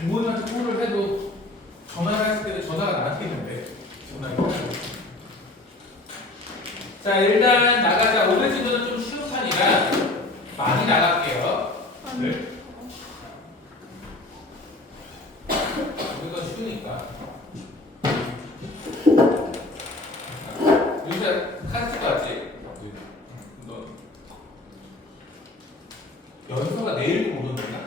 부모님한테 콜을 해도 전화를 했을 때는 전화가 나한테 있는데 전화가. 자, 일단 나가자. 오늘 지도는 좀 쉬운 편이라 많이 나갈게요. 네. 이건 쉬우니까. 요새 카스트 왔지? 너 연서가 내일 보는 거야?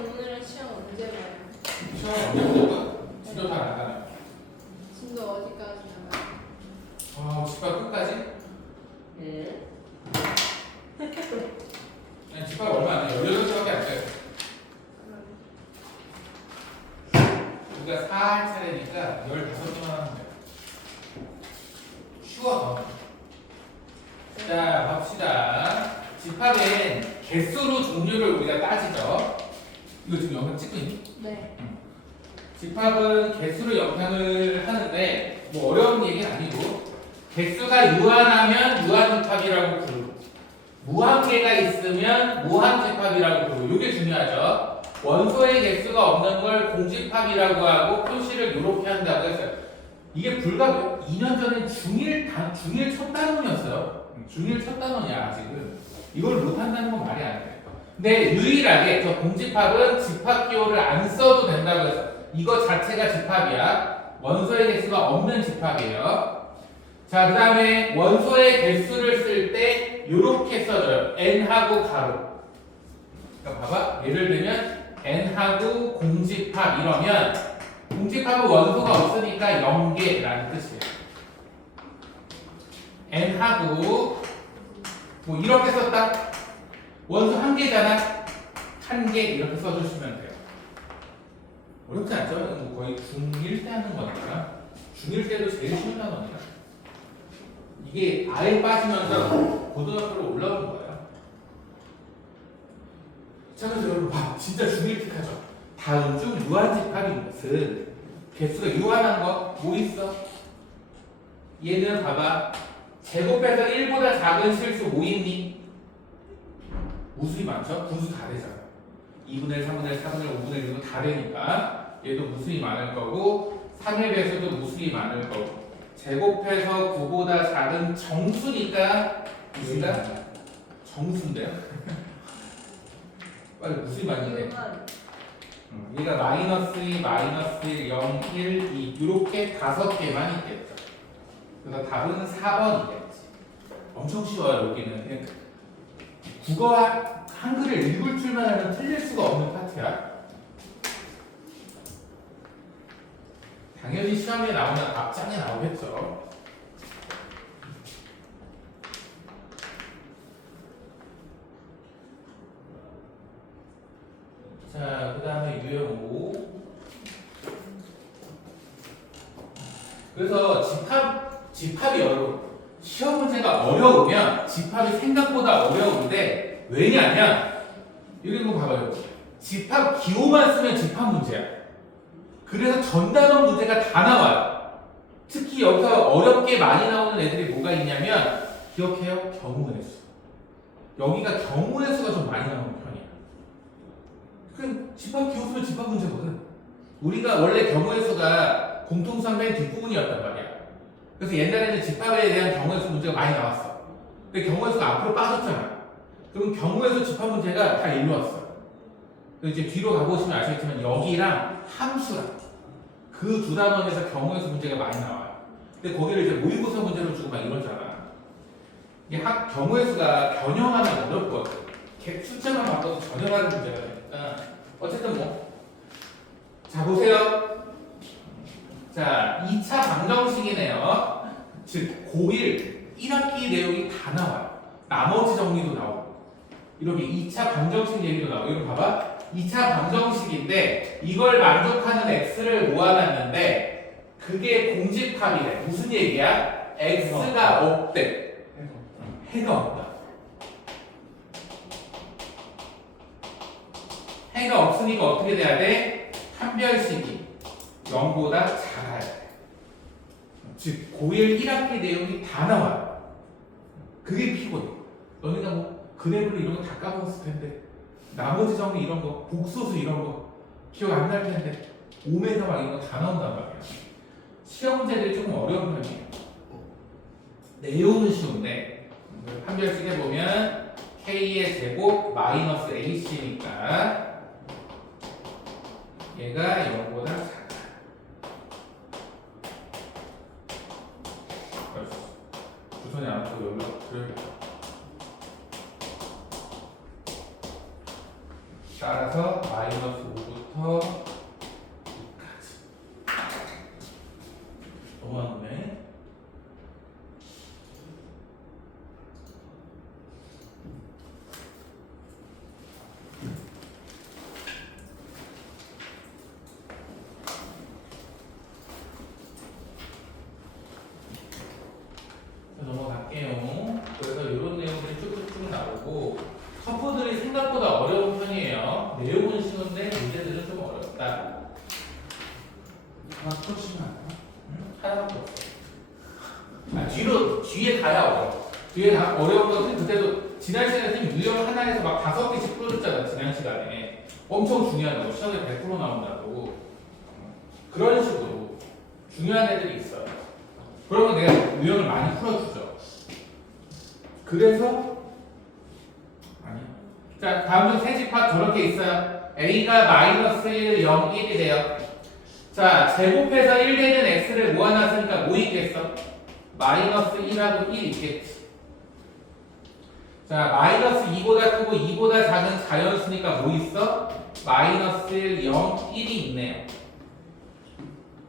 오늘은 시험 언제 봐요? 시험 언제 보는 거야? 진도 다 나가네. 진도 어디까지 나가요? 아, 집합 끝까지? 네. 그냥 집합 얼마 안 돼. 18시밖에 안 돼. 우리가 4할 차례니까 15개만 하면 돼. 쉬워. 자, 봅시다. 집합엔 개수로 종류를 우리가 따지죠. 이거 지금 영상 찍고 있니? 네. 집합은 개수로 영상을 하는데 뭐 어려운 얘기는 아니고 개수가 유한하면 유한집합이라고 부르고 무한개가 있으면 무한집합이라고 부르고 이게 중요하죠. 원소의 개수가 없는 걸 공집합이라고 하고 표시를 이렇게 한다고 했어요. 이게 불과 2년 전에 중1 첫 단원이었어요. 중1 첫 단원이야 아직은. 이걸 못한다는 건 말이 안 돼. 근데 유일하게 저 공집합은 집합 기호를 안 써도 된다고 했어요. 이거 자체가 집합이야. 원소의 개수가 없는 집합이에요. 자, 그 다음에 원소의 개수를 쓸 때 이렇게 써줘요. n하고 가로. 그러니까 봐봐. 예를 들면 n하고 공집합 이러면 공집합은 원소가 없으니까 0개라는 뜻이에요. n하고 뭐 이렇게 썼다. 원소 1개잖아. 1개 이렇게 써주시면 돼요. 어렵지 않죠? 뭐 거의 중1 때 하는 거니까. 중1 때도 제일 쉬운 단어니까. 이게 아예 빠지면서 고등학교로 올라오는 거예요. 자, 그래서 여러분 봐. 진짜 중1 틱하죠? 다음 중 유한집합인 것은 개수가 유한한 거 뭐 있어? 얘는 봐봐. 제곱해서 1보다 작은 실수 뭐 있니? 무수히 많죠? 분수 다 되잖아. 2분의 1, 3분의 1, 4분의 1, 5분의 1 정도 다 되니까 얘도 무수히 많을 거고 3의 배수도 무수히 많을 거고 제곱해서 9보다 작은 정수니까 무수다? 정수인데요? 빨리 무수히 많은데 얘가 마이너스 2, 마이너스 1, 0, 1, 2 이렇게 5개만 있겠죠. 그래서 답은 4번이겠지. 엄청 쉬워요 여기는. 그냥 국어 한글을 읽을 줄만 알면 틀릴 수가 없는 파트야. 당연히 시험에 나오면 앞장에 나오겠죠. 자, 그 다음에 유형 5. 그래서 집합이 여러분 시험 문제가 어려우면 집합이 생각보다 어려운데 왜냐면 여기 거 봐봐요. 집합 기호만 쓰면 집합 문제야. 그래서 전단원 문제가 다 나와요. 특히 여기서 어렵게 많이 나오는 애들이 뭐가 있냐면 기억해요? 경우의 수. 여기가 경우의 수가 좀 많이 나오는 편이야. 그 집합 기호 쓰면 집합 문제거든. 우리가 원래 경우의 수가 공통수학 맨 뒷부분이었단 말이야. 그래서 옛날에는 집합에 대한 경우의 수 문제가 많이 나왔어. 근데 경우의 수가 앞으로 빠졌잖아. 그럼 경우의 수 집합 문제가 다 일로 왔어. 이제 뒤로 가보시면 아시겠지만 여기랑 함수랑 그 두 단원에서 경우의 수 문제가 많이 나와요. 근데 거기를 이제 모의고사 문제로 주고 막 이러잖아. 이게 경우의 수가 변형하면 어렵거든. 숫자만 바꿔도 전형하는 문제가 되니까. 어쨌든 뭐. 자, 보세요. 자, 2차 방정식이네요. 즉, 고1, 1학기 내용이 다 나와요. 나머지 정리도 나오고. 이렇게 2차 방정식 얘기도 나오고. 이거 봐봐. 2차 방정식인데, 이걸 만족하는 x를 모아놨는데, 그게 공집합이래. 무슨 얘기야? x가 없대. 해가 없다. 해가 없으니까 어떻게 돼야 돼? 한별식이 0보다 작아야 돼. 즉 고1 1학기 내용이 다 나와요. 그게 피곤해. 너네가 뭐 그래프를 이런 거 다 까먹었을 텐데 나머지 정리 이런 거 복소수 이런 거 기억 안 날 텐데 오메가 막 이런 거 다 나온단 말이야. 시험 문제들이 조금 어려운 편이에요. 내용은 쉬운데 한별씩 해보면 K의 제곱 마이너스 AC니까 얘가 0보다 작아. 부선이 안 하고 연락 그래야겠다. 따라서 마이너스 5부터 6까지. 넘어왔네. 넘어갈게요. 그래서 이런 내용들이 쭉쭉쭉 나오고 커프들이 생각보다 어려운 편이에요. 내용은 쉬운데 문제들은 좀 어렵다. 하나 풀어주시면 안 돼요? 하나밖에 없어. 뒤에 가야 어려워. 뒤에 다 어려운 것은 그때도 지난 시간에 선생님 유형 하나에서 막 5개씩 풀어줬잖아. 지난 시간에. 엄청 중요하다고. 시험에 100% 나온다고. 그런 식으로 중요한 애들이 있어요. 그러면 내가 유형을 많이 풀어주죠. 그래서 아니. 자, 다음은 세집합 저렇게 있어요. a가 마이너스 1, 0, 1이 돼요. 자, 제곱해서 1 되는 x를 모아놨으니까 뭐 있겠어? 마이너스 1하고 1 있겠지. 자, 마이너스 2보다 크고 2보다 작은 자연수니까 뭐 있어? 마이너스 1, 0, 1이 있네요.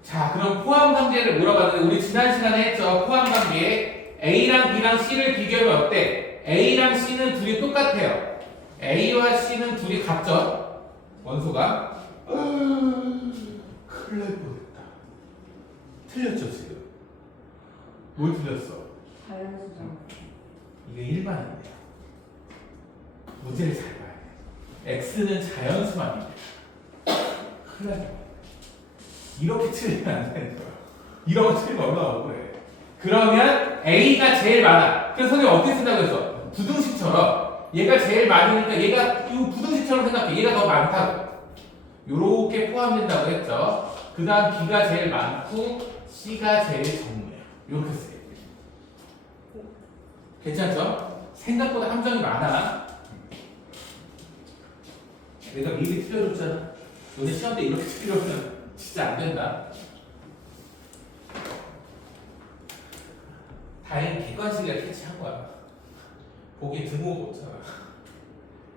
자, 그럼 포함 관계를 물어봤는데 우리 지난 시간에 했죠. 포함 관계 A랑 B랑 C를 비교하면 어때? A랑 C는 둘이 똑같아요. A와 C는 둘이 같죠? 원소가. 큰일 날 뻔했다. 틀렸죠 지금? 뭘 틀렸어? 자연수잖아. 이게 일반인데요. 문제를 잘 봐야 돼. X는 자연수만입니다. 큰일 날 뻔. 이렇게 틀리면 안 되는 거야. 이런 거 틀리면 얼마나 억울해. 그러면 A가 제일 많아. 그래서 선생님 어떻게 쓴다고 했어? 부등식처럼 얘가 제일 많으니까 얘가 이 부등식처럼 생각해. 얘가 더 많다고. 요렇게 포함된다고 했죠. 그 다음 B가 제일 많고 C가 제일 적네요. 요렇게 쓰여요. 괜찮죠? 생각보다 함정이 많아. 내가 미리 틀려줬잖아. 너네 시험 때 이렇게 틀려면 진짜 안 된다. 다행히 객관식이라 캐치한 거야. 보기 드물고 없잖아.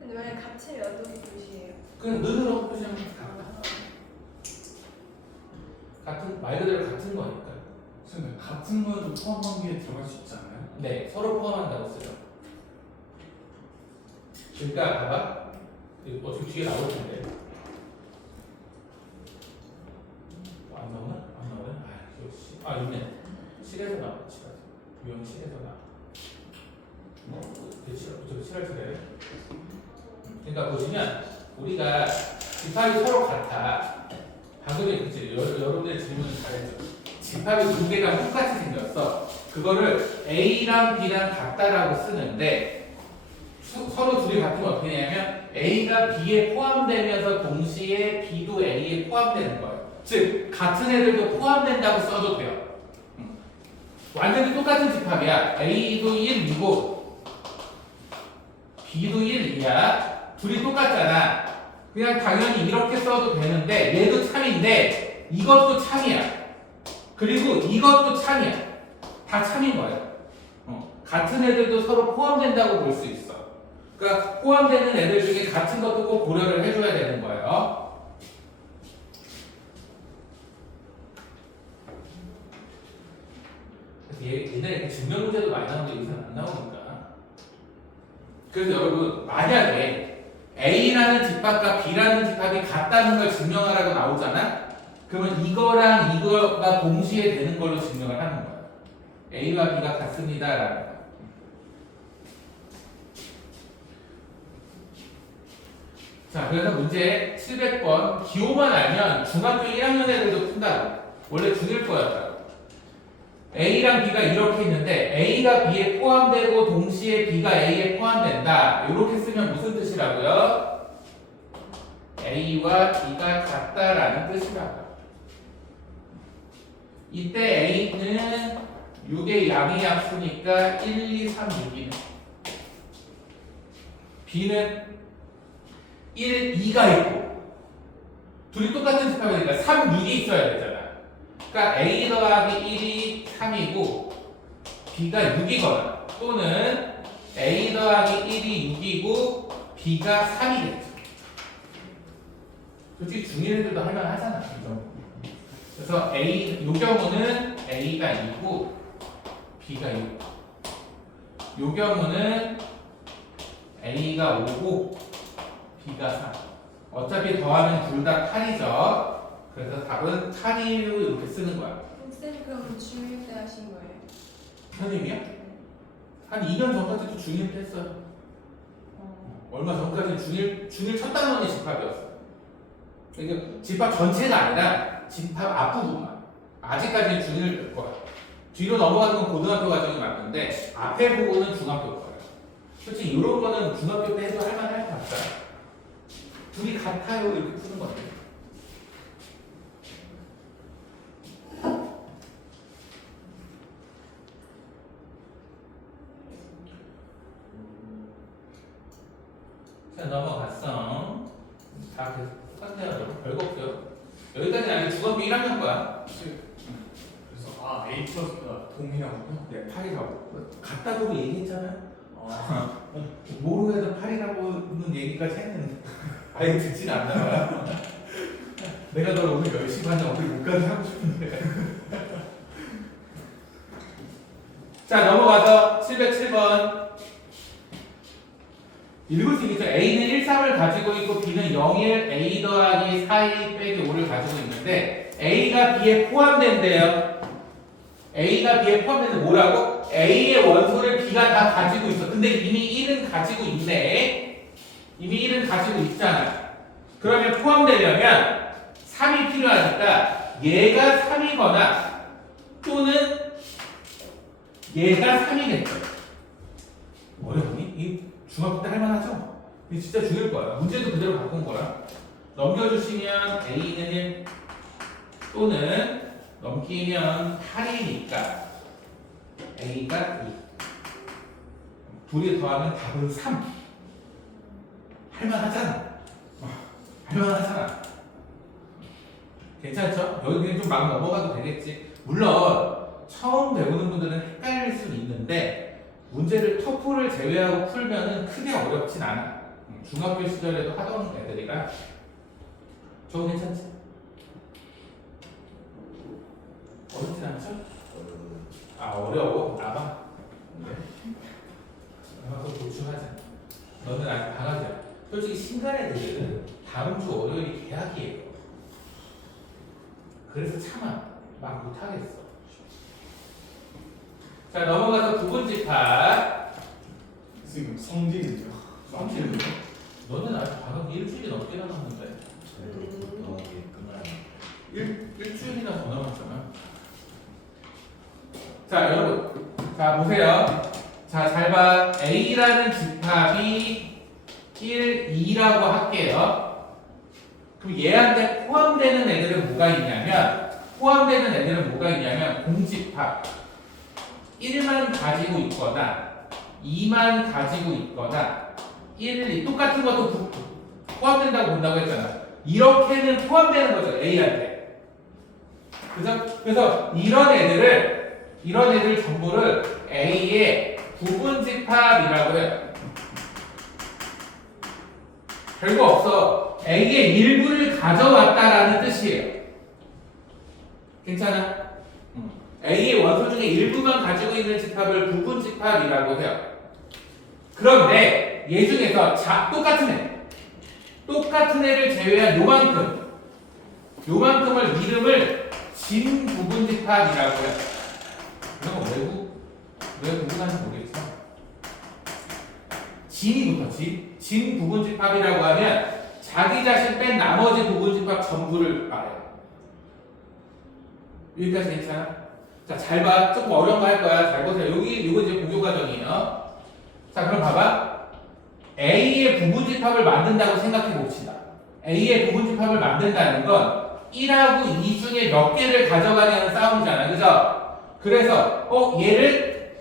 근데 만약 같이 어떤 뜻이에요? 그냥 눈으로 표시하면 같다. 같은 말 그대로 같은 거니까. 선생님 같은 거에도 포함 관계에 들어갈 수 있지 않아요? 네, 서로 포함한다고 쓰죠. 그러니까 봐봐. 이거 어차피 뒤에 나올 텐데. 안 나오나? 안 나오네? 아, 역시. 아, 있네. 실에서 나와. 유형 실에서 나와. 저기 실할 때. 그러니까 보시면 우리가 집합이 서로 같아. 방금 그치? 여러분들의 질문을 잘했죠. 집합이 두 개가 똑같이 생겼어. 그거를 A랑 B랑 같다라고 쓰는데 서로 둘이 같으면 어떻게 되냐면 A가 B에 포함되면서 동시에 B도 A에 포함되는 거예요. 즉 같은 애들도 포함된다고 써도 돼요. 완전히 똑같은 집합이야. A도 1이고 B도 1이야. 둘이 똑같잖아. 그냥 당연히 이렇게 써도 되는데 얘도 참인데 이것도 참이야. 그리고 이것도 참이야. 다 참인 거예요. 같은 애들도 서로 포함된다고 볼 수 있어. 그러니까 포함되는 애들 중에 같은 것도 꼭 고려를 해줘야 되는 거예요. 옛날에 증명 문제도 많이 나오는데 요새는 안 나오니까. 그래서 여러분 만약에 A라는 집합과 B라는 집합이 같다는 걸 증명하라고 나오잖아. 그러면 이거랑 이거가 동시에 되는 걸로 증명을 하는 거야. A와 B가 같습니다라는 거. 자, 그래서 문제 700번 기호만 알면 중학교 1학년 애들도 푼다고. 원래 중1 거였다고. A랑 B가 이렇게 있는데 A가 B에 포함되고 동시에 B가 A에 포함된다. 이렇게 쓰면 무슨 뜻이라고요? A와 B가 같다라는 뜻이라고요. 이때 A는 6의 양의 약수니까 1, 2, 3, 6이네. B는 1, 2가 있고 둘이 똑같은 집합이니까 3, 6이 있어야 되잖아. 그러니까 A 더하기 1이 3이고 B가 6이거나 또는 A 더하기 1이 6이고 B가 3이겠죠. 솔직히 중1 애들도 할만하잖아. 그죠? 그래서 이 경우는 A가 2고 B가 6. 이 경우는 A가 5고 B가 3. 어차피 더하면 둘 다 8이죠. 그래서 답은 8이로 이렇게 쓰는 거야. 쌤 그럼 중1 때 하신 거예요? 선생님이야? 한 2년 전까지도 중1 때 했어요. 얼마 전까지는 중1 첫 단원이 집합이었어. 그러니까 집합 전체가 아니라 집합 앞부분만. 아직까지는 중1 될 거야. 뒤로 넘어가는 건 고등학교 과정이 맞는데 앞에 부분은 중학교 거야. 솔직히 이런 거는 중학교 때 해도 할만할 것 같다. 둘이 같아요 이렇게 푸는 건데. 자 넘어갔어. 다 계속 똑같아요. 별거 없어요. 여기까지는 아직 중학교 1학년 거야. 그래서 A 플러스가 동이라고요? 네, 8이라고. 같다고 얘기했잖아요. 아, 모르고 해도 8이라고는 얘기까지 했는데 아예 듣진 않나 봐요. 내가 널 오늘 열심히 하냐 어떻게 못까지 하고 싶은데. 자 넘어가서 707번 읽을 수 있겠죠. A는 1, 3을 가지고 있고 B는 0, 1, A 더하기 4, 2 빼기 5를 가지고 있는데 A가 B에 포함된대요. A가 B에 포함되는 뭐라고? A의 원소를 B가 다 가지고 있어. 근데 이미 1은 가지고 있네. 이미 1은 가지고 있잖아. 그러면 포함되려면 3이 필요하니까 얘가 3이거나 또는 얘가 3이겠죠. 어렵니? 이 중학교 때 할만하죠? 이게 진짜 중요할 거야. 문제도 그대로 바꾼 거야. 넘겨주시면 A는 1 또는 넘기면 8이니까 A가 2. 둘이 더하면 답은 3. 할만하잖아. 할만하잖아. 괜찮죠? 여기 좀 막 넘어가도 되겠지. 물론 처음 배우는 분들은 헷갈릴 수는 있는데 문제를 터프를 제외하고 풀면은 크게 어렵진 않아. 중학교 시절에도 하던 애들이라 저거 괜찮지? 어렵진 않죠? 아 어려워? 나봐. 나도 보충하자. 너는 아직 방학이야. 솔직히 신간 애들은 다음 주 월요일이 개학이에요. 그래서 참아. 막 못하겠어. 자 넘어가서 부분집합. 선생님 성질이죠. 성질은 너는 아직 방학 일주일이 넘게 남았는데 일주일이나 더 남았잖아. 자 여러분 자 보세요. 자 잘 봐. A라는 집합이 1, 2라고 할게요. 그럼 얘한테 포함되는 애들은 뭐가 있냐면 공집합 1만 가지고 있거나 2만 가지고 있거나 1, 2 똑같은 것도 포함된다고 본다고 했잖아. 이렇게는 포함되는 거죠. A한테. 그죠? 그래서 이런 애들 전부를 A의 부분집합이라고 해요. 별거 없어. A의 일부를 가져왔다라는 뜻이에요. 괜찮아? A의 원소 중에 일부만 가지고 있는 집합을 부분집합이라고 해요. 그런데 얘 중에서 똑같은 애를 제외한 요만큼을 이름을 진부분집합이라고 해요. 이런 거 왜 구분하는지 모르겠지만 진이 붙었지. 진부분집합이라고 하면 자기 자신 뺀 나머지 부분집합 전부를 말해요. 여기까지 괜찮아? 자 자, 잘 봐. 조금 어려운 거 할 거야. 잘 보세요. 이거 이제 고교 과정이에요. 자, 그럼 봐봐. A의 부분집합을 만든다고 생각해 봅시다. A의 부분집합을 만든다는 건 1하고 2 중에 몇 개를 가져가냐는 싸움이잖아. 그죠? 그래서 얘를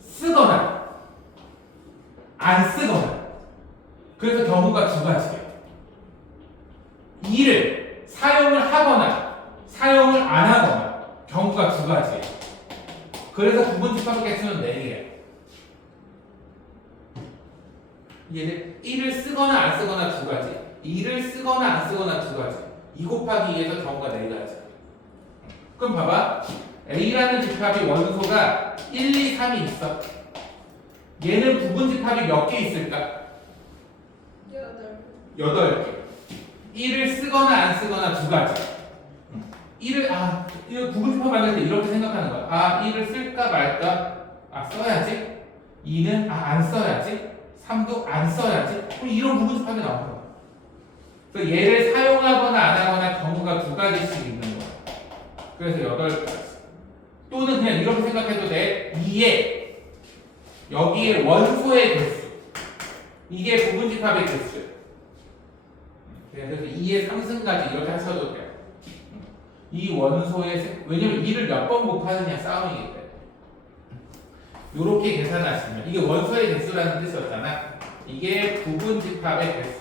쓰거나 안 쓰거나. 그래서 경우가 두 가지예요. 2를 사용을 하거나 사용을 안 하거나 경우가 두 가지예요. 그래서 부분집합 개수는 4개예요. 얘는 1을 쓰거나 안 쓰거나 두 가지, 2를 쓰거나 안 쓰거나 두 가지. 2 곱하기 2에서 경우가 4가지. 그럼 봐봐. A라는 집합이 원소가 1, 2, 3이 있어. 얘는 부분집합이 몇 개 있을까? 8개. 1을 쓰거나 안 쓰거나 두 가지. 1을 이거 부분집합 만들 때 이렇게 생각하는 거야. 1을 쓸까 말까? 써야지. 2는 안 써야지. 3도 안 써야지. 그럼 이런 부분집합이 나오는 거야. 그래서 얘를 사용하거나 안 하거나 경우가 두 가지씩 있는 거야. 그래서 8가지. 또는 그냥 이렇게 생각해도 돼. 2에 여기에 원소의 개수. 이게 부분집합의 개수. 그래서 2의 상승까지 이렇게 하셔도 돼요. 이 원소의 왜냐면 2를 몇 번 곱하느냐 싸움이기 때문에. 이렇게 계산하시면 이게 원소의 개수라는 뜻이었잖아. 이게 부분집합의 개수.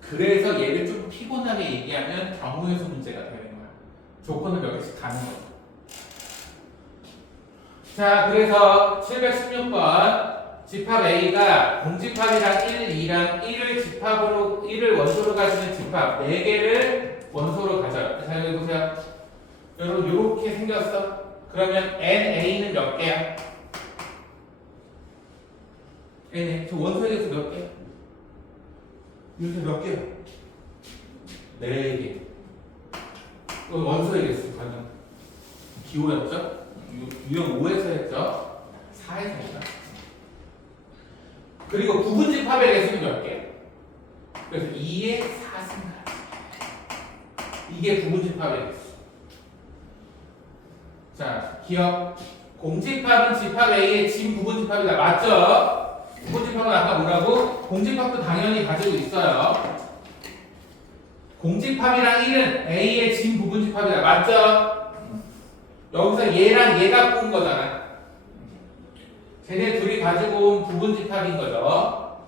그래서 얘를 좀 피곤하게 얘기하면 경우의 수 문제가 되는 거야. 조건을 몇 개씩 다는 거야. 자, 그래서 716번 집합 A가 공집합이랑 1, 2랑 1을 원소로 가지는 집합 4개를 원소로 가져요. 자, 여기 보세요. 여러분 이렇게 생겼어. 그러면 NA는 몇 개야? NA. 저 원소의 개수 몇 개야? 요새 몇 개야? 4개. 원소의 개수 가정. 기호였죠? 유형 5에서 했죠? 4에서 했죠? 그리고 부분집합의 개수는 몇 개? 그래서 2의 4승까지. 이게 부분집합의 개수. 자, 기억. 공집합은 집합 A의 진 부분집합이다. 맞죠? 부분집합은 아까 뭐라고? 공집합도 당연히 가지고 있어요. 공집합이랑 1은 A의 진 부분집합이다. 맞죠? 여기서 얘랑 얘가 꾼 거잖아. 쟤네 둘이 가지고 온 부분집합인 거죠.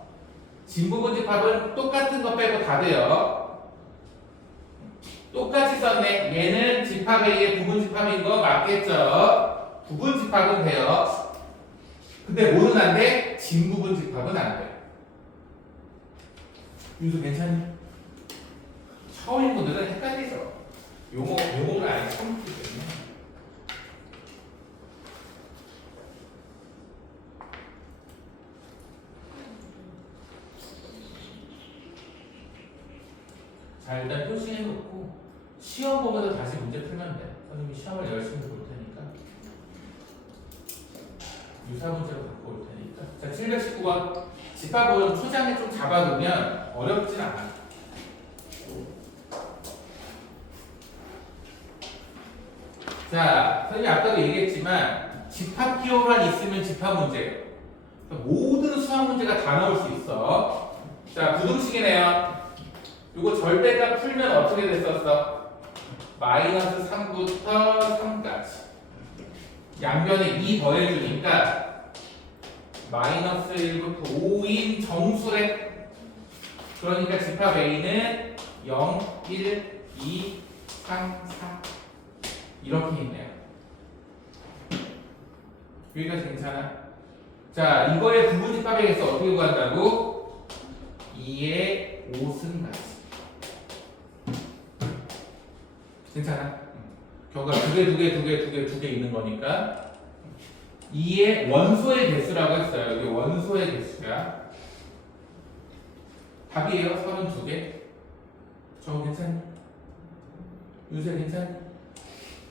진부분집합은 똑같은 거 빼고 다 돼요. 똑같이 썼네. 얘는 집합 A의 부분집합인 거 맞겠죠? 부분집합은 돼요. 근데 뭐는 안 돼? 진부분집합은 안 돼. 윤수 괜찮니? 처음인 분들은 헷갈리죠. 용어를 아예 처음 듣기 때문에. 자, 일단 표시해놓고 시험 보면서 다시 문제 풀면 돼. 선생님이 시험을 열심히 볼 테니까 유사 문제로 갖고 올 테니까. 자, 719번 집합은 초장에 좀 잡아두면 어렵진 않아. 자, 선생님이 아까도 얘기했지만 집합 기호만 있으면 집합 문제예요. 모든 수학 문제가 다 나올 수 있어. 자, 부등식이네요. 이거 절대값 풀면 어떻게 됐었어? 마이너스 3부터 3까지. 양변에 2 더해주니까 마이너스 1부터 5인 정수래. 그러니까 집합 A는 0, 1, 2, 3, 4 이렇게 있네요. 여기까지 괜찮아? 자, 이거의 부분집합에 대해서 어떻게 구한다고? 2의 5승까지. 괜찮아? 결과 두 개 있는 거니까 2의 원소의 개수라고 했어요. 이게 원소의 개수야. 답이에요. 32개. 저거 괜찮니? 유세 괜찮니?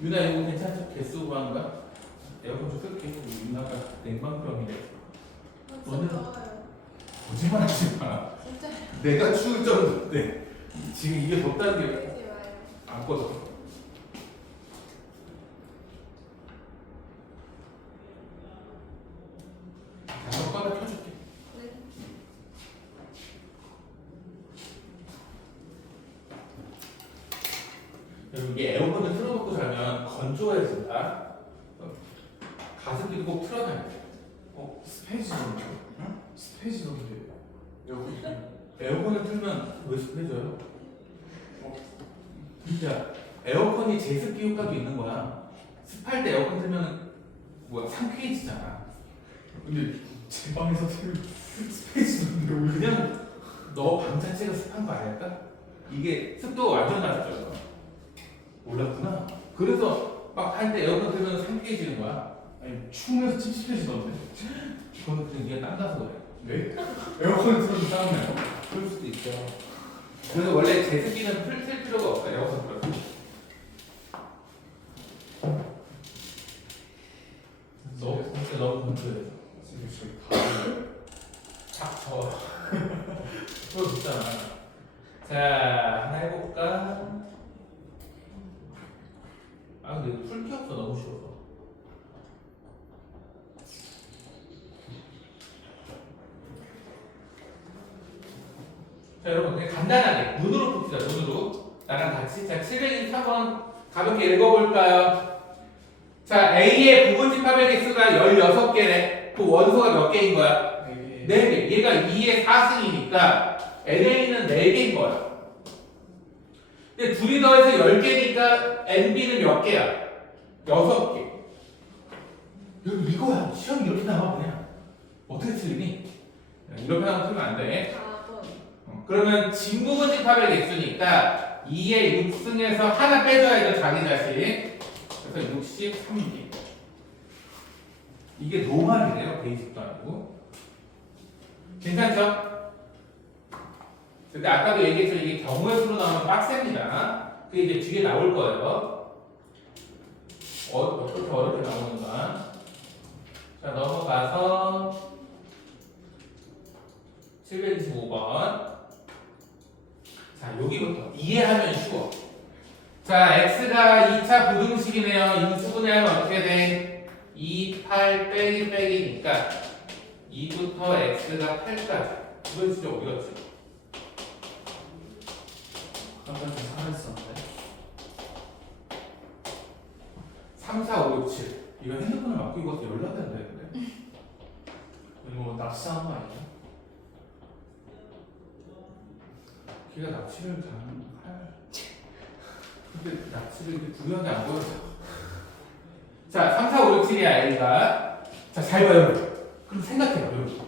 유나 이거 괜찮죠? 개수 구하는 거야? 에어컨 좀 끌게. 유나가 냉방병이래. 진짜 더워요. 거짓말 하지 마. 진짜. 내가 추울 정도인데 지금 이게 덥다는 게 그러지 마요. 안 꺼져. 자, 한번 꺼내 펴줄게. 네. 여러분 이게 에어컨을 틀어놓고 자면 건조해진다. 가습기도 꼭 틀어놔야 돼. 스페이지던데? 응? 스페이지던데. 여기. 에어컨을 틀면 왜 습해져요? 진짜 에어컨이 제습기 효과도 있는 거야. 습할 때 에어컨 틀면 뭐야 상쾌해지잖아. 근데 제 방에서 스페이지던데 왜? 그냥 너 방 자체가 습한 거 아닐까? 이게 습도 완전 낮죠. 몰랐구나. 그래서 막 할 때 에어컨 틀면 상쾌해지는 거야. 아니 추우면서 찝찝해지던데. 그건 그냥 네가 땀 나서 그래. 네? 에어컨 틀어도 땀나요? 그럴 수도 있죠. 그래서 원래 제습기는 틀 필요가 없어요. 에어컨 틀어도. 너무 건조해서. 지금 저기 가을에 닥쳐. 그거 좋잖아. 자, 하나 해볼까? 아, 근데 이거 풀 게 없어. 너무 쉬워서. 자, 여러분, 그냥 간단하게 눈으로 풉시다. 눈으로. 나랑 같이. 자, 723번 가볍게 읽어볼까요? 자, A의 부분집합의 개수가 16개네. 그 원소가 몇 개인 거야? 4개. 얘가 2의 4승이니까 NA는 4개인 거야. 근데 둘이 더해서 10개니까 NB는 몇 개야? 6개. 여기 이거야. 시험 이렇게 나와 그냥. 어떻게 틀리니? 이렇게 나오면 틀리면 안 돼. 4번. 그러면 진부분집합의 개수니까 2의 6승에서 하나 빼줘야죠. 자기 자신. 그래서 63개. 이게 노말이래요. 베이직도 아니고. 괜찮죠? 근데 아까도 얘기했죠. 이게 경우의 수로 나오면 빡셉니다. 그게 이제 뒤에 나올 거예요. 어떻게 어렵게 나오는가. 자, 넘어가서 725번. 자, 여기부터 이해하면 쉬워. 자, x가 2차 부등식이네요. 인수분해하면 어떻게 돼? 2, 8 빼기 빼기니까 2부터 x가 8까지. 이건 진짜 어디갔지? 아까 좀 살아있었는데. 3, 4, 5, 6, 7. 이거 핸드폰을 맡고 이거 연락이 안 되는데. 이거 낚시하는 거 아니야? 걔가 납치를 당할. 근데 납치를 이렇게 구현이 안 보여서. 자, 3, 4, 5, 6, 7이야, A가. 자, 잘 봐요. 그럼 생각해봐요, 여러분.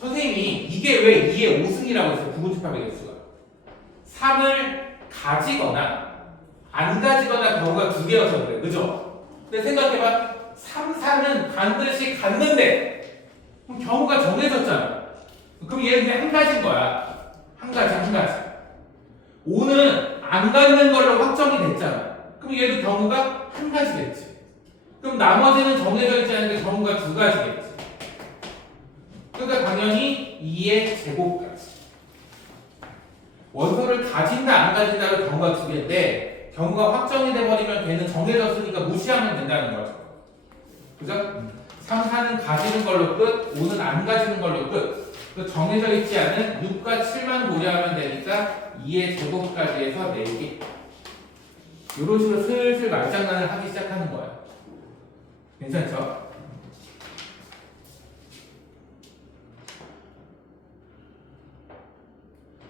선생님이 이게 왜 2의 5승이라고 했어요? 부분집합의 개수가. 3을 가지거나 안 가지거나 경우가 2개여서 그래. 그죠? 근데 생각해봐. 3, 4는 반드시 갔는데 그럼 경우가 정해졌잖아. 그럼 얘는 그냥 한 가지인 거야. 한 가지. 5는 안 갖는 걸로 확정이 됐잖아. 그럼 얘도 경우가 한 가지겠지. 그럼 나머지는 정해져 있지 않은데 경우가 2가지겠지. 그러니까 당연히 2의 제곱까지. 원소를 가진다 안 가진다로 경우가 2개인데 경우가 확정이 돼버리면 걔는 정해졌으니까 무시하면 된다는 거죠. 그죠? 3, 4는 가지는 걸로 끝, 5는 안 가지는 걸로 끝. 그 정해져 있지 않은 6과 7만 고려하면 되니까 2의 제곱까지 해서 4개. 이런 식으로 슬슬 말장난을 하기 시작하는 거야. 괜찮죠?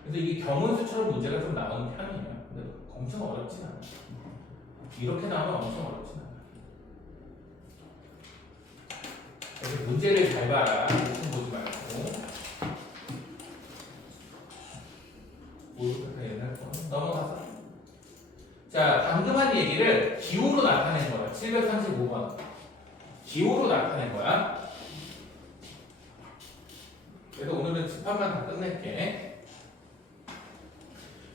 그래서 이게 경운수처럼 문제가 좀 나오는 편이에요. 근데 엄청 어렵진 않아요. 이렇게 나오면 엄청 어렵진 않아요. 그래서 문제를 잘 봐라. 무슨 보지 말고. 옛날 거 넘어가서. 자, 방금 한 얘기를 기호로 나타낸 거야. 735번. 기호로 나타낸 거야. 그래서 오늘은 집합만 다 끝낼게.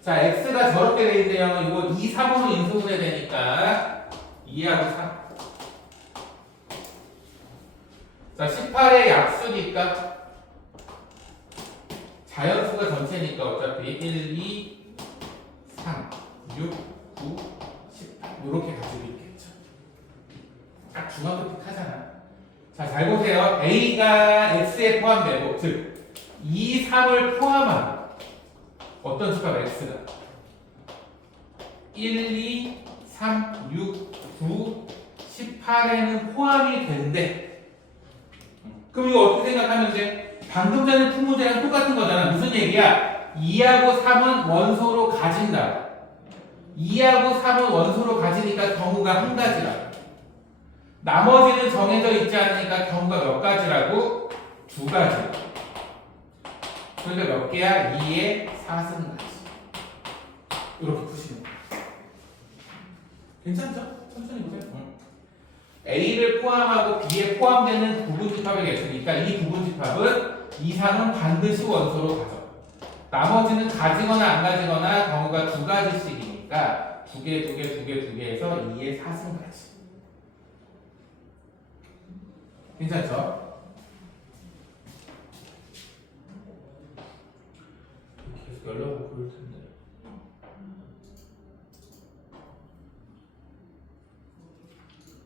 자, x가 저렇게 돼 있네요. 이거 2, 3으로 인수분해 되니까 2하고 3. 자, 18의 약수니까 자연수가 전체니까 어차피 1, 2, 3, 6, 9, 18 이렇게 가지고 있겠죠. 딱 중앙 끝에 하잖아. 자, 잘 보세요. A가 X에 포함되고, 즉 2, 3을 포함한 어떤 집합 X가 1, 2, 3, 6, 9, 18에는 포함이 된대. 그럼 이거 어떻게 생각하면 돼? 방금 전에 푼 문제랑 똑같은 거잖아. 무슨 얘기야? 2하고 3은 원소로 가진다. 2하고 3은 원소로 가지니까 경우가 한 가지라. 나머지는 정해져 있지 않으니까 경우가 몇 가지라고? 두 가지. 그러니까 몇 개야? 2의 4승가지. 이렇게 푸시는 거야. 괜찮죠? 천천히 보세요. A를 포함하고 B에 포함되는 부분집합을 겠으니까 이 부분집합은 이상은 반드시 원소로 가져. 나머지는 가지거나 안 가지거나 경우가 두 가지씩이니까 두 개 해서 2의 4승가지. 괜찮죠? 계속 연락을 그럴 텐데.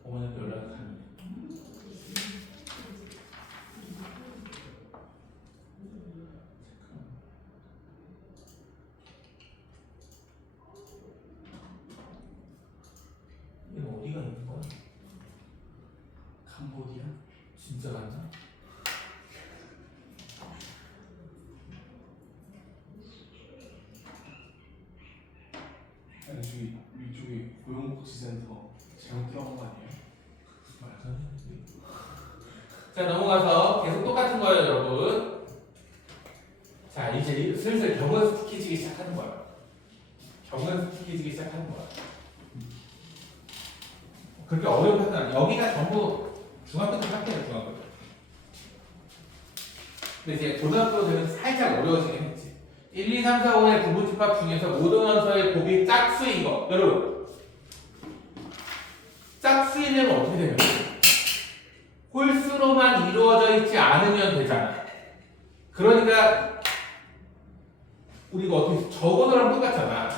어머니한테 연락을 하는데. 얘는 어디가 있는 거야? 캄보디아? 진짜 맞나? 아니 저기 위쪽에 고용복지센터 잘못 들어간 거 아니에요? 말도 안 되는데. 자, 넘어가서 계속 똑같은 거예요, 여러분. 자, 이제 슬슬 경우에서 특히지기 시작하는 거야. 경우에서 특히지기 시작하는 거야. 그렇게 어려운 패턴 아니야. 여기가 전부 중학교 때 학교예요, 중학교 때. 근데 이제 고등학교 되면 살짝 어려워지긴 했지. 1, 2, 3, 4, 5의 부분집합 중에서 모든 원소의 곱이 짝수인 거. 여러분, 짝수이면 어떻게 되면 돼? 홀수로만 이루어져 있지 않으면 되잖아. 그러니까 우리가 어떻게 적어도랑 똑같잖아.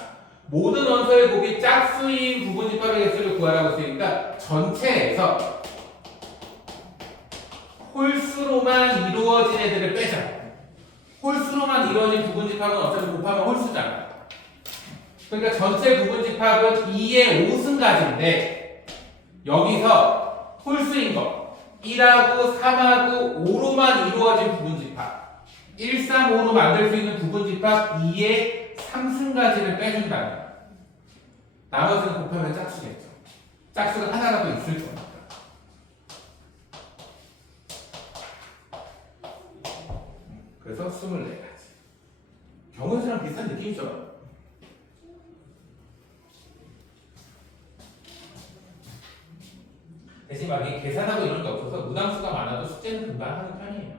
모든 원소의 곱이 짝수인 부분집합의 개수를 구하라고 했으니까 전체에서 홀수로만 이루어진 애들을 빼자. 홀수로만 이루어진 부분집합은 어차피 곱하면 홀수잖아. 그러니까 전체 부분집합은 2의 5승가지인데 여기서 홀수인 거 1하고 3하고 5로만 이루어진 부분집합 1, 3, 5로 만들 수 있는 부분집합 2의 3승가지를 빼준다면 나머지는 곱하면 짝수겠죠. 짝수가 하나라도 있을 거니까. 그래서 24가지. 경우수랑 비슷한 느낌이죠. 대신 만약에 계산하고 이런 게 없어서 무당수가 많아도 숙제는 금방 하는 편이에요.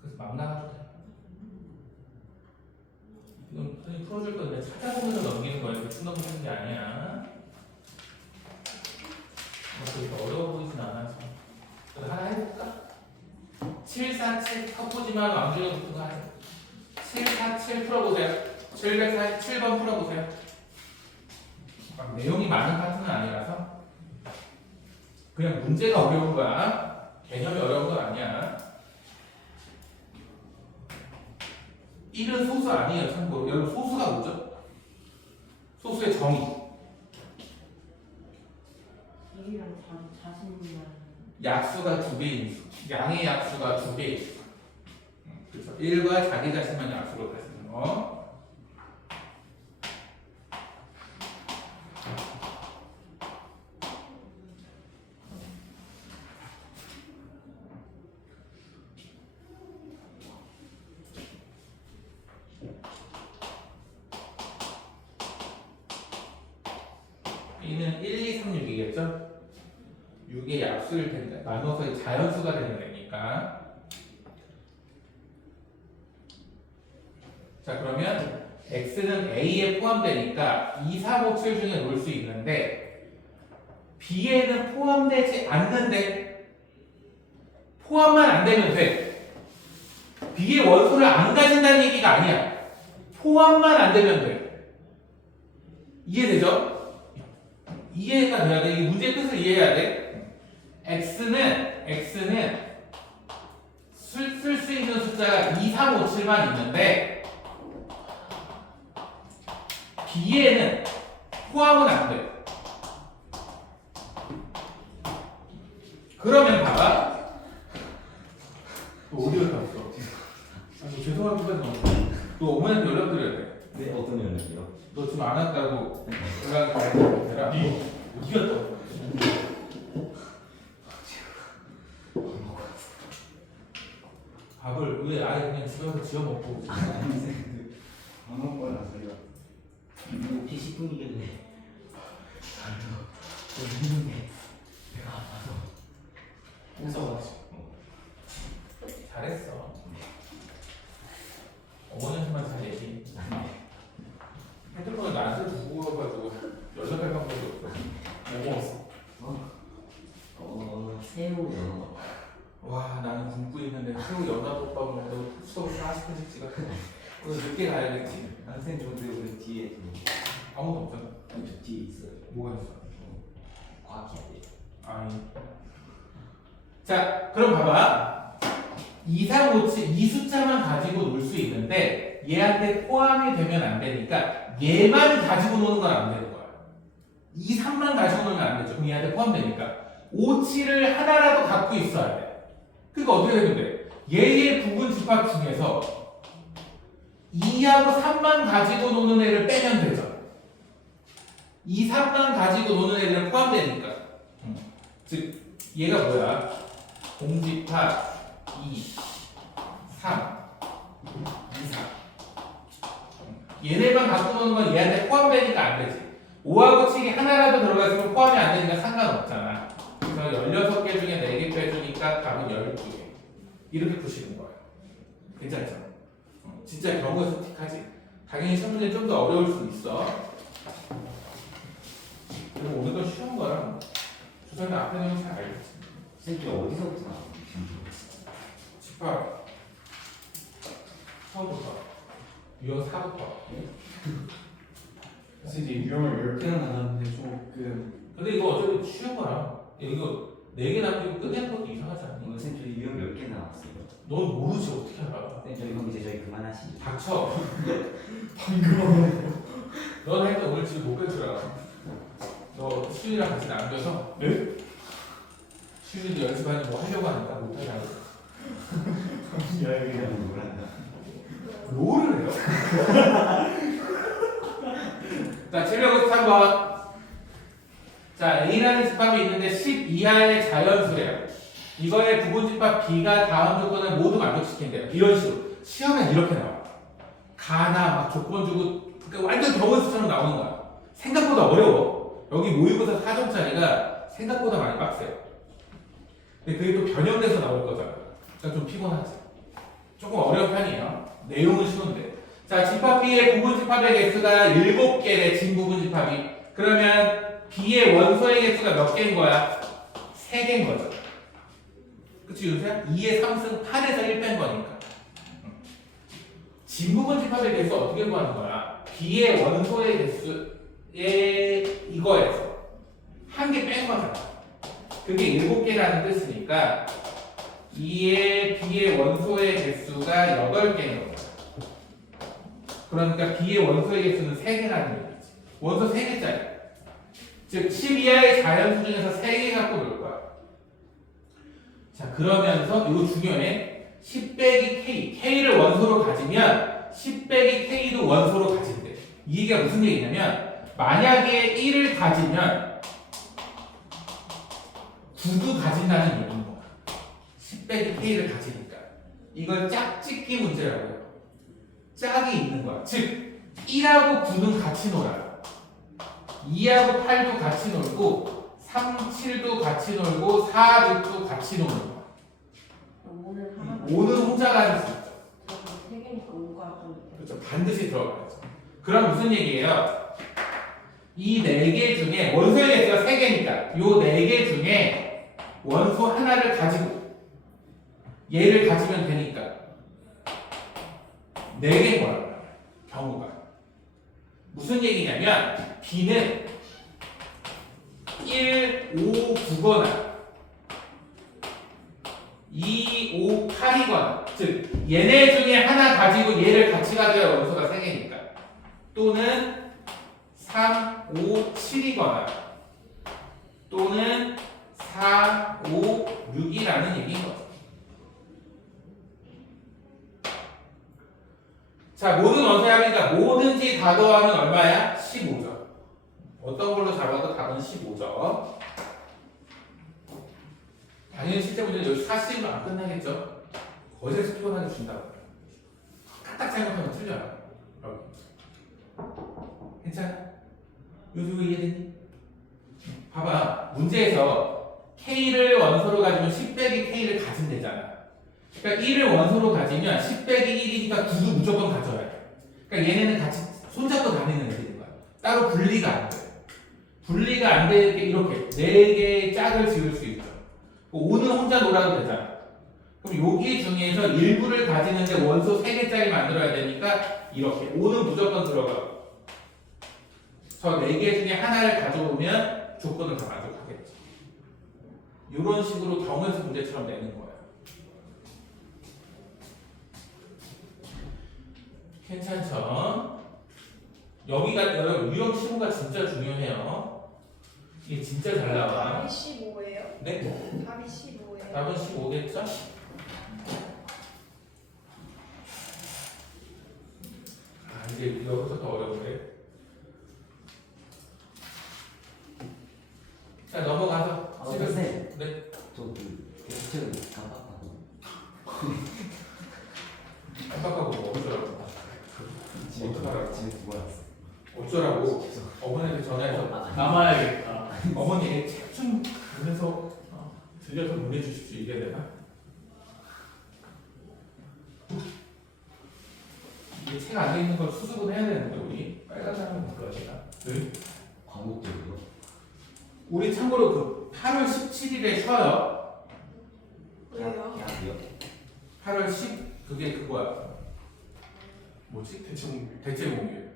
그래서 막 나가도 돼요. 이건 선생님 풀어줄 건데 찾아보면서 넘기는 거예요. 대충 넘기는 게 아니야. 그렇게 어려워 보이진 않아서. 그래서 하나 해볼까? 7, 4, 7 컵보지만 왕중에 붙은 거 하세요. 7, 4, 7 풀어보세요. 747번 풀어보세요. 막 내용이 많은 파트는 아니라서 그냥 문제가 어려운 거야. 개념이 어려운 건 아니야. 1은 소수 아니에요, 참고로. 여러분, 소수가 뭐죠? 소수의 정의. 1이랑 자신이랑 약수가 2배인 수. 양의 약수가 2배인 수. 그렇죠. 1과 자기 자신만 약수로 가지는 거. B는 1, 2, 3, 6이겠죠? 6의 약수일 텐데 나눠서 자연수가 되는 거니까. 자, 그러면 X는 A에 포함되니까 2, 3, 5, 7 중에 놓을 수 있는데 B에는 포함되지 않는데 포함만 안 되면 돼. B의 원소를 안 가진다는 얘기가 아니야. 포함만 안 되면 돼. 이해되죠? 이해가 돼야 돼. 이 문제의 뜻을 이해해야 돼. x는 쓸 수 있는 숫자가 2, 3, 5, 7만 있는데 b에는 포함은 안 돼. 그러면 봐봐. 너 어디 갔다 왔어? 아니 죄송합니다. 너 어머니한테 연락드려야 돼. 네, 어떤 연락이요? 너 지금 안 왔다고 연락을 해라. 너 어디 갔다 왔어? 밥을 왜 아예 그냥 집에 가서 지어 먹고? 밥 먹고 나서요. 혹시 식품이길래 했는데 배가 아파서 웃어가지고. 잘했어. 어머니한테만 잘 얘기. 핸드폰을 나한테 두고 가가지고 연락할 방법이 없어. 뭐 먹었어? 새우요. 와 나는 굶고 있는데 새우 연어덮밥 먹고 수업 40분씩 찍어. 오늘 늦게 가야겠지. 선생님 저도 여기 뒤에 좀 아무도 없잖아. 아니 저 뒤에 있어요. 뭐가 있어? 과학해야 돼요. 아니. 자 그럼 봐봐. 2, 3, 5, 7 이 숫자만 가지고 놀 수 있는데 얘한테 포함이 되면 안 되니까 얘만 가지고 노는 건 안 되는 거야. 2, 3만 가지고 놀면 안 되죠. 그럼 얘한테 포함되니까 5, 7을 하나라도 갖고 있어야 돼. 그러니까 어떻게 되면 돼? 얘의 부분 집합 중에서 2하고 3만 가지고 노는 애를 빼면 되죠. 2, 3만 가지고 노는 애들은 포함되니까. 즉 얘가 뭐야? 공집합 2, 3, 2, 4. 얘네만 갖고 노는 건 얘한테 포함되니까 안 되지. 5하고 7이 하나라도 들어갔으면 포함이 안 되니까 상관없잖아. 그래서 16개 중에 4개 빼주니까 답은 12개. 이렇게 푸시는 거예요. 괜찮죠? 진짜 경우에서 틱하지? 당연히 시험 문제 좀 더 어려울 수 있어. 그리고 오늘 건 쉬운 거야. 조선이 앞에 내용 잘 알겠지. 선생님 어디서부터 나왔어요? 집합 4부터 유형 4부터. 선생님 유형을 10개나 나눴는데 조금 근데 이거 어차피 쉬운 거야. 이거 4개 남기고 끝내는 것도 이상하지 않니? 선생님 저 유형 몇 개 나왔어요? 넌 모르지 어떻게 알아? 선생님 저희 그럼 이제 저희 그만하시죠. 닥쳐. 방금 넌 하여튼 오늘 집에 못 갈 줄 알아. 너 시윤이랑 같이 남겨서 시윤이도 연습하니 뭐 하려고 하니까 못하게 하고. 그냥 놀란다. 롤을 해요? 자, 753번. 자, A라는 집합이 있는데 10 이하의 자연수래요. 이거의 부분집합 B가 다음 조건을 모두 만족시킨대요. 이런 식으로. 시험엔 이렇게 나와. 가나 막 조건 주고 그러니까 완전 경우수처럼 나오는 거야. 생각보다 어려워. 여기 모의고사 4점짜리가 생각보다 많이 빡세요. 근데 그게 또 변형돼서 나올 거잖아. 그러니까 좀 피곤하지. 조금 어려운 편이에요. 내용은 쉬운데. 자, 집합 B의 부분집합의 개수가 7개래, 진부분집합이. 그러면 B의 원소의 개수가 몇 개인 거야? 3개인 거죠. 그치, 윤수야? 2의 3승 8에서 1 뺀 거니까. 진부분집합의 개수 어떻게 구하는 거야? B의 원소의 개수의 이거에서 한 개 뺀 거잖아. 그게 7개라는 뜻이니까 2의 B의 원소의 개수가 8개인 거야. 그러니까 B의 원소의 개수는 3개라는 얘기지. 원소 3개짜리. 즉 10 이하의 자연수 중에서 3개 갖고 놀 거야. 자, 그러면서 이거 중요해. 10 빼기 K. K를 원소로 가지면 10 빼기 K도 원소로 가진대. 이 얘기가 무슨 얘기냐면 만약에 1을 가지면 9도 가진다는 얘기인 거야. 10 빼기 K를 가지니까. 이걸 짝짓기 문제라고 해요. 짝이 있는 거야. 즉 1하고 9는 같이 놀아요. 2하고 8도 같이 놀고 3, 7도 같이 놀고 4, 6도 같이 노는 거야. 5는 하나 5는 혼자 가질 수 있죠. 3개니까 5가 좀 그렇죠. 반드시 들어가야죠. 그럼 무슨 얘기예요? 이 4개 중에 원소의 개수가 3개니까 이 4개 중에 원소 하나를 가지고 얘를 가지면 되니까 4개인 거야. 경우가. 무슨 얘기냐면 B는 1, 5, 9거나 2, 5, 8이거나 즉 얘네 중에 하나 가지고 얘를 같이 가져야 원소가 3개니까 또는 3, 5, 7이거나 또는 4, 5, 6이라는 얘기인 거죠. 자, 모든 원소의 합이니까 뭐든지 다 더하면 얼마야? 15점. 어떤 걸로 잡아도 답은 15점. 당연히 실제 문제는 여기 40은 안 끝나겠죠? 거기서 피곤하게 준다고. 까딱 잘못하면 틀려요. 괜찮아? 요즘 이해되니? 봐봐. 문제에서 K를 원소로 가지면 10 빼기 K를 가진대잖아. 그러니까 1을 원소로 가지면 10 빼기 1이니까 9도 무조건 가져야 돼. 그러니까 얘네는 같이 손잡고 다니는 애들인 거야. 따로 분리가 안 돼. 분리가 안 되게 이렇게 4개의 짝을 지을 수 있죠. 5는 혼자 놀아도 되잖아. 그럼 여기 중에서 일부를 가지는데 원소 3개짜리 만들어야 되니까 이렇게 5는 무조건 들어가고 저 4개 중에 하나를 가져오면 조건을 다 만족하겠죠. 이런 식으로 경우에서 문제처럼 내는 거예요. 괜찮죠? 여기가 여러분 유형 시호가 진짜 중요해요. 이게 진짜 잘 나와. 답이 15예요? 네? 답이 15예요? 답은 15겠죠? 아 이제 여기서 더 어려운데. 자 넘어가서 선생님. 네. 저그 대체적으로 깜빡하고 깜빡하고 뭐 어쩌라고. 어떡하라고. 집에 두고 왔어. 어쩌라고. 어머니한테 전화해서 남아야겠다. 어머니 책 좀 보면서 들려서 보내주십시오. 이게 되나? 이게 책 안에 있는 걸 수습을 해야 되는데 우리 빨간 사람은 될 거야. 네? 광복적으로. 우리 참고로 그 8월 17일에 쉬어요. 왜요? 야요? 8월 10 그게 그거야. 뭐지? 대체 공휴일.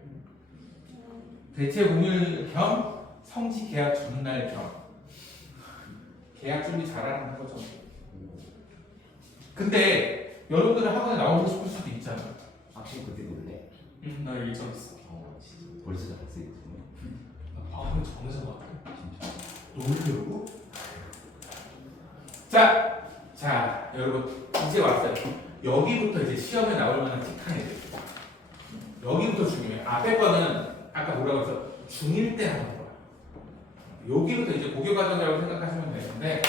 대체 공휴일 겸 성지 계약 전날 겸 계약 준비 잘하는 거죠. 근데 여러분들은 학원에 나오고 싶을 수도 있잖아. 확실히 그때 놀래. 나 일정 있어. 진짜 벌써 다 학생이구나. 방금 정해서 놀려고? 자, 여러분 이제 왔어요. 여기부터 이제 시험에 나올 만한 틱한 애들. 여기부터 중요해. 앞에 거는 아까 뭐라고 했어? 중1 때 하는 거야. 여기부터 이제 고교 과정이라고 생각하시면 되는데,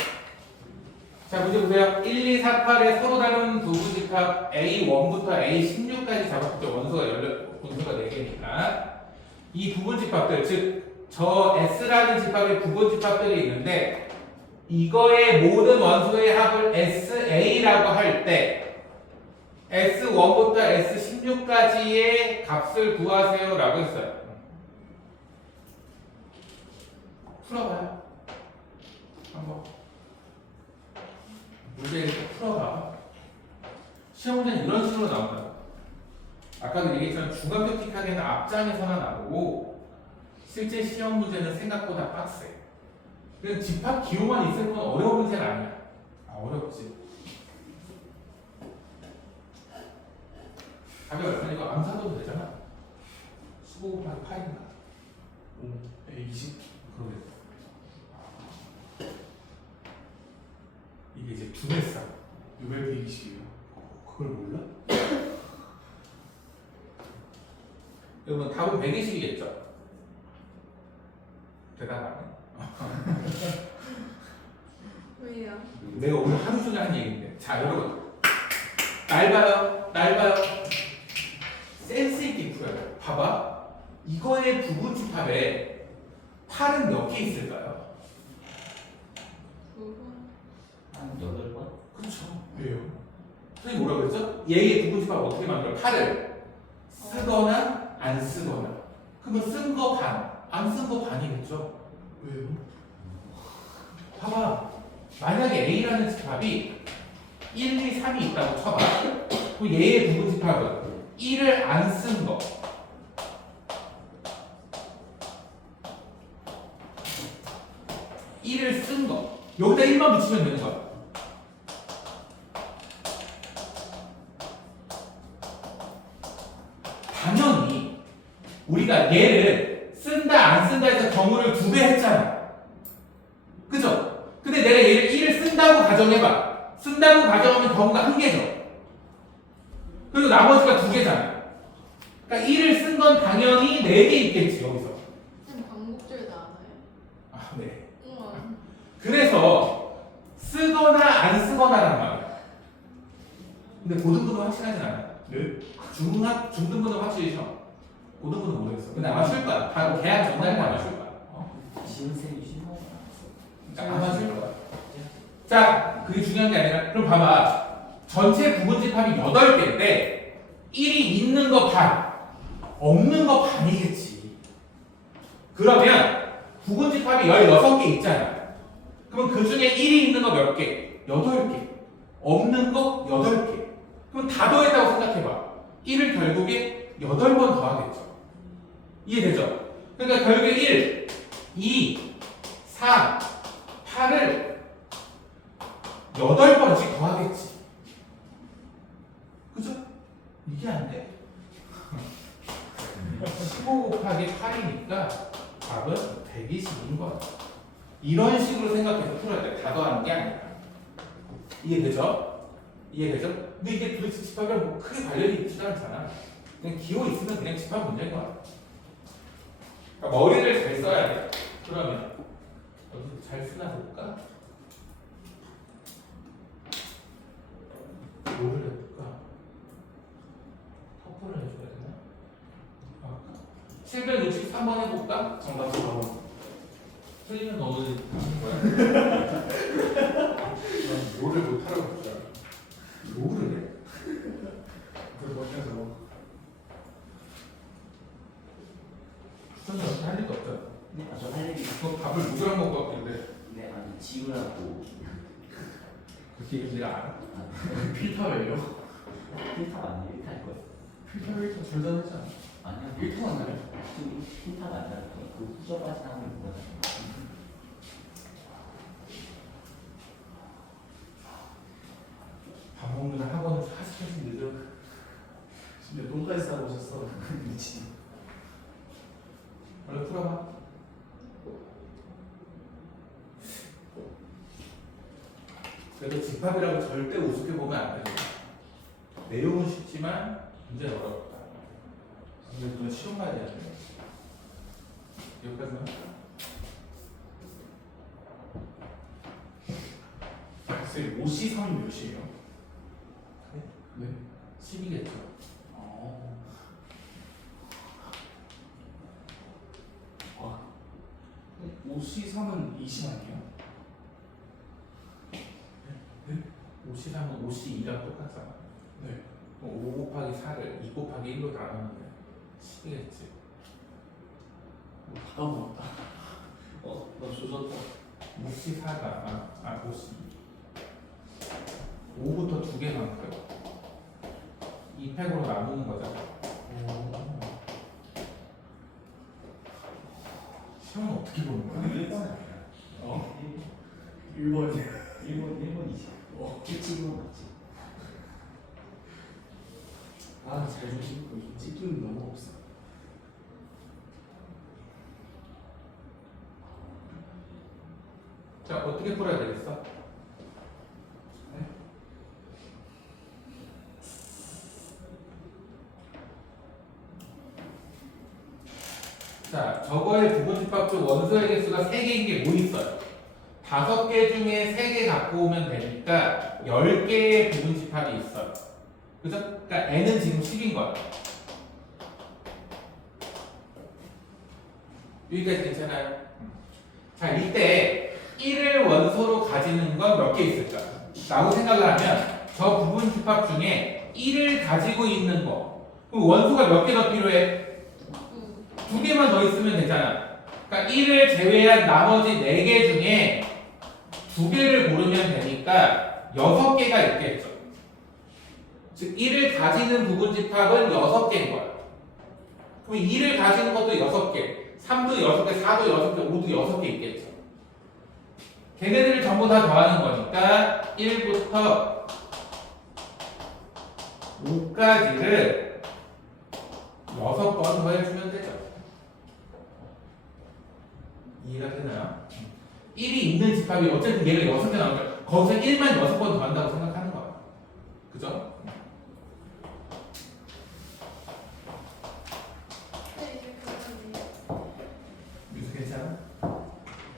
자 문제 보세요. 1, 2, 4, 8의 서로 다른 부분집합 A1부터 A16까지 잡았죠. 원소가 분수가 4개니까 이 부분집합들, 즉 저 S라는 집합의 부분집합들이 있는데 이거의 모든 원소의 합을 SA라고 할 때 S1부터 S16까지의 값을 구하세요 라고 했어요. 풀어봐요. 한번 문제를 풀어봐. 시험 문제는 이런 식으로 나온다. 아까도 얘기했지만 중학교 틱하게는 앞장에서나 나오고 실제 시험 문제는 생각보다 빡세. 그냥 집합 기호만 있을 뿐 어려운 문제는 아니야. 어렵지. 답이 얼마나 이거 암사도 되잖아. 15 곱하기 8인가? 20. 그러게. 이게 이제 두배 싸. 620이요. 그걸 몰라? 여러분 답은 120이겠죠? 대답하네. 왜요? 내가 오늘 하루 종일 한 얘기인데. 자 여러분 날 봐요. 센스 있게 풀어요. 봐봐. 이거의 부분집합에 8은 몇 개 있을까요? 9번. 한 8번? 그렇죠. 왜요? 선생님 뭐라고 그랬죠? 얘의 부분집합 어떻게 만들어? 8을 쓰거나 안 쓰거나. 그러면 쓴 거 반, 안 쓴 거 반이겠죠? 왜요? 봐봐. 만약에 A라는 집합이 1, 2, 3이 있다고 쳐봐. 그럼 얘의 부분집합은 1을 안 쓴 거, 1을 쓴 거. 여기다 1만 붙이면 되는 거야. 당연히 우리가 얘를 쓴다 안 쓴다 해서 경우를 2배 했잖아. 그죠? 근데 내가 얘를 1을 쓴다고 가정해봐. 쓴다고 가정하면 경우가 1개죠. 그리고 나머지가 2개잖아. 그러니까 1을 쓴 건 당연히 4개 있겠지 여기서. 좀 반복절 나와요. 아 네. 우와. 그래서 쓰거나 안 쓰거나란 말이야. 근데 고등부는 확실하진 않아. 네? 중등부는 확실히 쉬어. 고등부는 모르겠어. 근데 아마 쉴 거야. 바로 계약 전날에 아마 쉴 거야. 신생이 신호 아마 쉴 거야. 자, 그게 중요한 게 아니라 그럼 봐봐. 전체 부분집합이 8개인데 1이 있는 거 반, 없는 거 반이겠지. 그러면 부분집합이 16개 있잖아. 그럼 그 중에 1이 있는 거 몇 개? 8개. 없는 거 8개. 그럼 다 더했다고 생각해봐. 1을 결국에 8번 더하겠죠. 이해되죠? 그러니까 결국에 1, 2, 3, 8을 8번씩 더하겠지. 그죠? 이게 안 돼. 15 곱하기 8이니까 답은 120인 거야. 이런 식으로 생각해서 풀어야 돼. 다 더하는 게 아니라. 이해되죠? 이해되죠? 근데 이게 도대체 집합이랑 뭐 크게 관련이 있지도 않잖아. 그냥 기호 있으면 그냥 집합 문제인 거야. 그러니까 머리를 잘 써야 돼. 그러면 여기 잘 쓰나 볼까? 뭐를 해볼까? 터프를 해줘야 되나? 763번 해볼까? 정답 4번. 틀리면 너는 하는 거야. 난 뭐를 못하라고 했잖아. 뭐를 해? 그 못해서. 저는 어떻게 할 일도 없잖아. 네, 저할 얘기. 너 밥을 누구랑 먹고 왔길래 네, 아니 지우라고. 그렇게 얘기 내가 알아? 필타예요? 필탑 아니에요? 필탑일 거예요. 필타를 절단했잖아. 아니요. 1타 맞나요? 지금 필탑 아니라 그 후저까지 나오는 거잖아요. 밥 먹는 학원을 40분씩 늦어. 진짜 똥까지 싸고 오셨어. 미친. 얼른 풀어봐. 그래도 집합이라고 절대 우습게 보면 안 됩니다. 내용은 쉽지만 문제는 어렵다. 근데 그건 시험 봐야 되는데. 여기까지만 할까? 쌤, 5C3이 몇이에요? 네? 10이겠죠. 어. 아. 5C3은 20 아니에요? 53은 52랑 똑같잖아. 네. 5 곱하기 4를 2 곱하기 1로 나누면 10이겠지. 다 까먹었다. 나 조졌다. 54가 52. 5부터 2개만큼 2팩으로 나누는 거잖아. 시험은 어떻게 보는 거야? 1번 아니야? 어? 1번. 1번이지. 일찍 1번 맞지? 아, 잘 주시고 요즘 찌기는 너무 없어. 자, 어떻게 풀어야 되겠어? 자, 저거의 부분집합 중 원소의 개수가 3개인 게 뭐 있어요? 5개 중에 3개 갖고 오면 되니까 10개의 부분집합이 있어요. 그죠? 그러니까 n은 지금 10인 거야. 여기까지 괜찮아요? 자, 이때 1을 원소로 가지는 건 몇 개 있을까? 라고 생각을 하면 저 부분집합 중에 1을 가지고 있는 거 그럼 원소가 몇 개 더 필요해? 2개만 더 있으면 되잖아. 그러니까 1을 제외한 나머지 4개 중에 2개를 고르면 되니까 6개가 있겠죠. 즉 1을 가지는 부분집합은 6개인 거야. 그럼 2를 가지는 것도 6개, 3도 6개, 4도 6개, 5도 6개 있겠죠. 걔네들을 전부 다 더하는 거니까 1부터 5까지를 6번 더해주면 되죠. 이해가 되나요? 1이 있는 집합이 어쨌든 얘가 6개 나오니까 거기서 1만 6번 더한다고 생각하는 거야. 그죠? 근데 이게 그건데. 미수 괜찮아?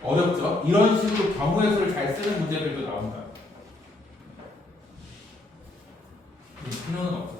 어렵죠? 이런 식으로 경우의 수를 잘 쓰는 문제들도 나온다. 필요는 없어.